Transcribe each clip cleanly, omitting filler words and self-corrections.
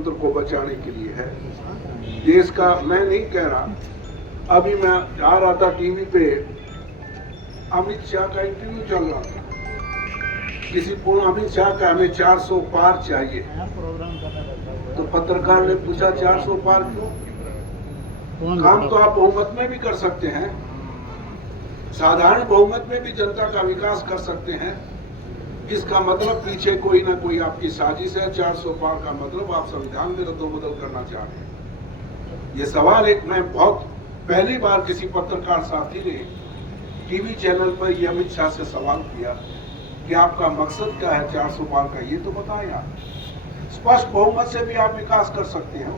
लोकतंत्र को बचाने के लिए है। देश का मैं नहीं कह रहा, अभी मैं आ रहा था टीवी पे अमित शाह का इंटरव्यू चल रहा था, किसी पूर्ण अमित शाह का हमें 400 पार चाहिए, तो पत्रकार ने पूछा 400 पार क्यों? काम तो आप बहुमत में भी कर सकते हैं, साधारण बहुमत में भी जनता का विकास कर सकते हैं। इसका मतलब पीछे कोई ना कोई आपकी साजिश है। 400 पार का मतलब आप संविधान में रद्दोबदल करना चाह रहे हैं। ये सवाल एक मैं बहुत पहली बार किसी पत्रकार साथी ने टीवी चैनल पर ये अमित शाह से सवाल किया कि आपका मकसद क्या है 400 पार का, ये तो बताएं आप। स्पष्ट बहुमत से भी आप विकास कर सकते हैं,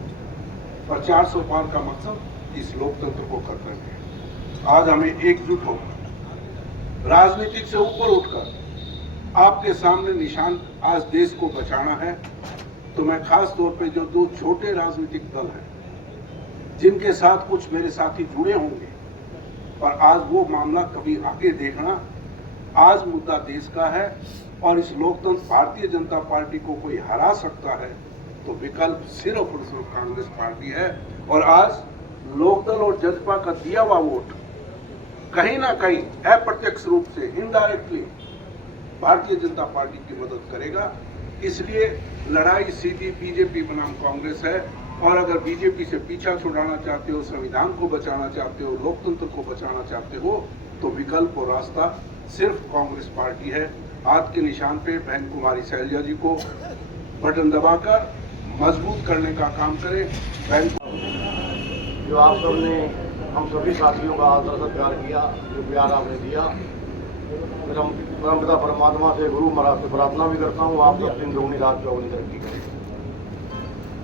पर 400 पार का मकसद इस लोकतंत्र को खत्म है। आज हमें एकजुट होकर राजनीतिक से ऊपर उठकर आपके सामने निशान आज देश को बचाना है। तो मैं खास तौर पे जो दो छोटे राजनीतिक दल हैं जिनके साथ कुछ मेरे साथी जुड़े होंगे, पर आज वो मामला कभी आगे देखना। आज मुद्दा देश का है और इस लोकतंत्र भारतीय जनता पार्टी को कोई हरा सकता है तो विकल्प सिर्फ और सिर्फ कांग्रेस पार्टी है। और आज लोकदल और जजपा का दिया हुआ वोट कहीं ना कहीं अप्रत्यक्ष रूप से इनडायरेक्टली भारतीय जनता पार्टी की मदद करेगा। इसलिए लड़ाई सीधी बीजेपी बनाम कांग्रेस है। और अगर बीजेपी से पीछा छुड़ाना चाहते हो, संविधान को बचाना चाहते हो, लोकतंत्र को बचाना चाहते हो, तो विकल्प और रास्ता सिर्फ कांग्रेस पार्टी है। हाथ के निशान पे बहन कुमारी शैलजा जी को बटन दबाकर मजबूत करने का काम करें। बहन जो आप सबने हम सभी साथियों का आदर सत्कार किया, जो प्यार आपने दिया, परमपिता परमात्मा से गुरु महाराज से प्रार्थना भी करता हूँ आप सब दिन दोगुनी रात चौगुनी तरक्की करें।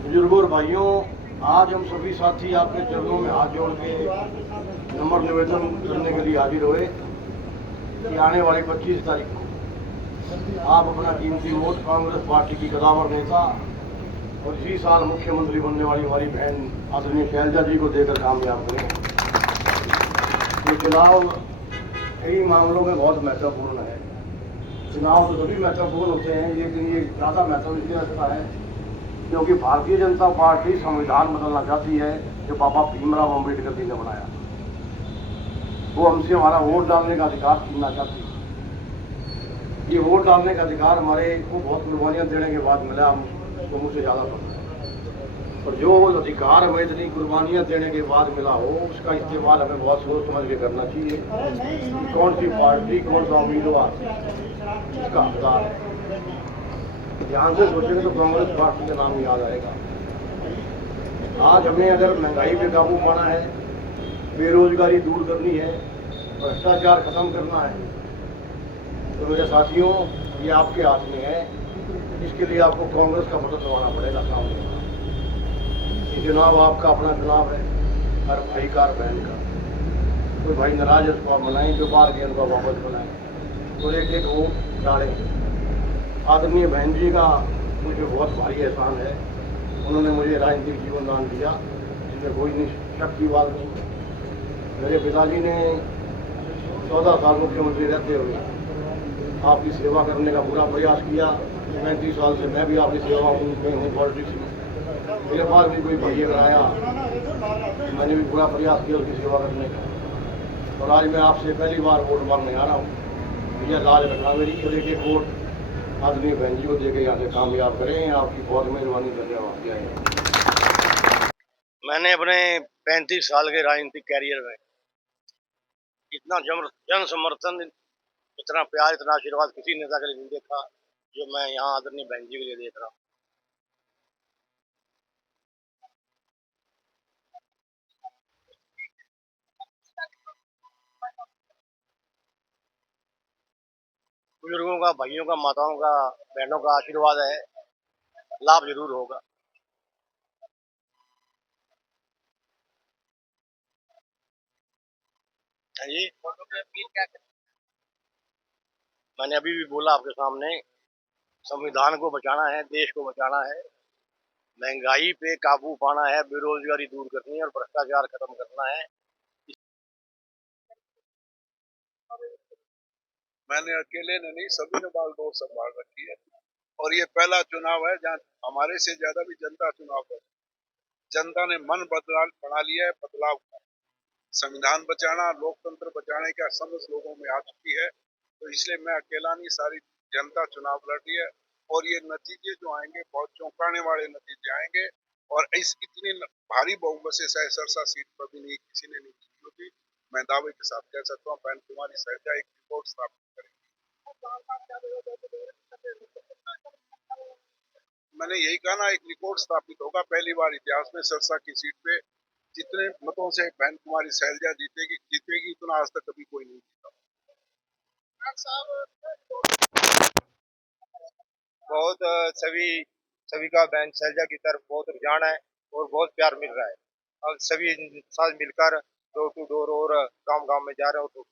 बुजुर्गों और भाइयों, आज हम सभी साथी आपके चरणों में हाथ जोड़ के नम्र निवेदन करने के लिए हाजिर हुए कि आने वाली 25 तारीख को आप अपना कीमती वोट कांग्रेस पार्टी की कदावर नेता और इसी साल मुख्यमंत्री बनने वाली हमारी बहन आदरणीय शैलजा जी को देकर कामयाब करें। ये चुनाव कई मामलों में बहुत महत्वपूर्ण है। चुनाव तो सभी महत्वपूर्ण होते हैं, लेकिन ये ज़्यादा महत्व इसलिए रखता है क्योंकि भारतीय जनता पार्टी संविधान बदलना चाहती है जो बाबा भीमराव अम्बेडकर जी ने बनाया। वो हमसे हमारा वोट डालने का अधिकार छीनना चाहती है। ये वोट डालने का अधिकार हमारे को बहुत कुर्बानियाँ देने के बाद मिला, हम उसको मुझसे ज़्यादा पता है। और जो अधिकार हमें इतनी कुर्बानियाँ देने के बाद मिला हो, उसका इस्तेमाल हमें बहुत सोच समझ के करना चाहिए। कौन सी पार्टी, कौन सा उम्मीदवार इसका हकदार है। ध्यान से सोचेंगे तो कांग्रेस पार्टी का नाम याद आएगा। आज हमें अगर महंगाई पे काबू पाना है, बेरोजगारी दूर करनी है, भ्रष्टाचार खत्म करना है, तो मेरे साथियों ये आपके हाथ में है। इसके लिए आपको कांग्रेस का बटन दबाना पड़ेगा सामने। ये चुनाव आपका अपना चुनाव है, हर भाई का, हर बहन का। कोई भाई नाराज है उसको आप बनाएं, जो बाहर गए उनको वापस बनाएं और एक एक वोट डालें। आदरणीय बहन जी का मुझे बहुत भारी एहसान है, उन्होंने मुझे राजनीतिक जीवन दान दिया, इसमें कोई शक की बात नहीं। मेरे पिताजी ने 14 साल मुख्यमंत्री रहते हुए आपकी सेवा करने का पूरा प्रयास किया। 35 साल से मैं भी आपकी सेवा में हूँ पॉलिटिक्स में। मेरे पास भी कोई भाई अगर आया, मैंने भी पूरा प्रयास किया उसकी सेवा करने का। और आज मैं आपसे पहली बार वोट मांगने आ रहा हूँ। भैया लाज रखा मेरी, और एक वोट आदमी बहन जी को देकर यहाँ से कामयाब करें। आपकी बहुत मेहरबानी, धन्यवाद। जय हिंद। मैंने अपने 35 साल के राजनीतिक कैरियर में इतना जन समर्थन, इतना प्यार, इतना आशीर्वाद किसी नेता के लिए नहीं देखा जो मैं यहाँ आदरणीय बहन जी के लिए देख रहा हूँ। बुजुर्गों का, भाइयों का, माताओं का, बहनों का आशीर्वाद है, लाभ जरूर होगा। जी, मैंने अभी भी बोला आपके सामने, संविधान को बचाना है, देश को बचाना है, महंगाई पे काबू पाना है, बेरोजगारी दूर करनी है और भ्रष्टाचार खत्म करना है। मैंने अकेले ने नहीं, सभी ने बागडोर संभाल रखी है। और ये पहला चुनाव है जहाँ हमारे से ज्यादा भी जनता चुनाव कर, जनता ने मन बना लिया है बदलाव का। संविधान बचाना, लोकतंत्र बचाने का समझ लोगों में आ चुकी है। तो इसलिए मैं अकेला नहीं, सारी जनता चुनाव लड़ रही है। और ये नतीजे जो आएंगे बहुत चौंकाने वाले नतीजे आएंगे। और इस इतनी भारी बहुमत से शायद सरसा सीट पर भी नहीं किसी ने नहीं जीती होगी। मैं दावे के साथ कह सकता हूँ बहन कुमारी सैलजा एक रिकॉर्ड स्थापित करेंगी। मैंने यही कहा ना, एक रिकॉर्ड स्थापित होगा। पहली बार इतिहास में सरसा की सीट पे जितने मतों से बहन कुमारी सैलजा जीतेगी उतना आज तक कभी कोई नहीं जीता। बहुत सभी सभी का बहन शैलजा की तरफ बहुत रुझान है और बहुत प्यार मिल रहा है। अब सभी साथ मिलकर डोर टू डोर और गांव गांव में जा रहे हैं और